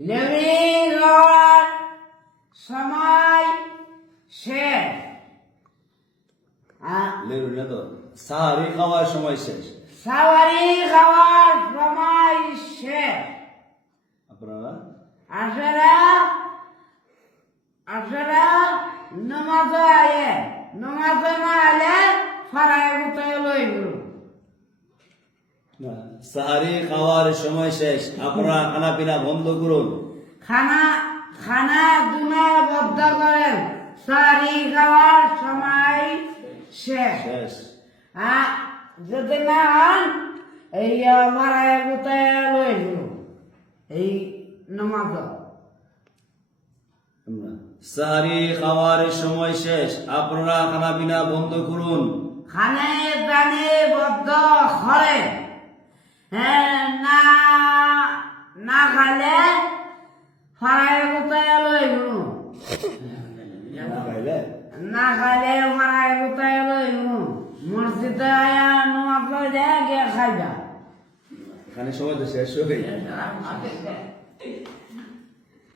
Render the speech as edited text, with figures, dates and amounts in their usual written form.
লেবি খাওয়ার সময় শেষ। লেরু না তো সাহারি খাওয়ার সময় শেষ। সাওয়ারি খাওয়ার সময় শেষ। আপনারা আসলে নমাজ আয়ে নমাজ না আলে ফারায় গুতায় লইব। না, সাহারি খাওয়ার সময় শেষ, আপনারা খানা পিনা বন্ধ করুন। খানা দুনা বদ্ধ করেন, সারি খাওয়ার সময় শেষ। শেষ যদি না হন এই ফারায় গুতায় লইব এই নমাজ। সাহারি খাওয়ার সময় শেষ, আপনারা খানা পিনা বন্ধ করুন। খানে দানে বদ্ধ করে না না খালে ফারায় গুতায় লইব। না খালে ফারায় গুতায় লইব। মসজিদে আয়া নমাজ পড়ে গিয়ে খাইবা। এখানে সময় তো শেষ হয়ে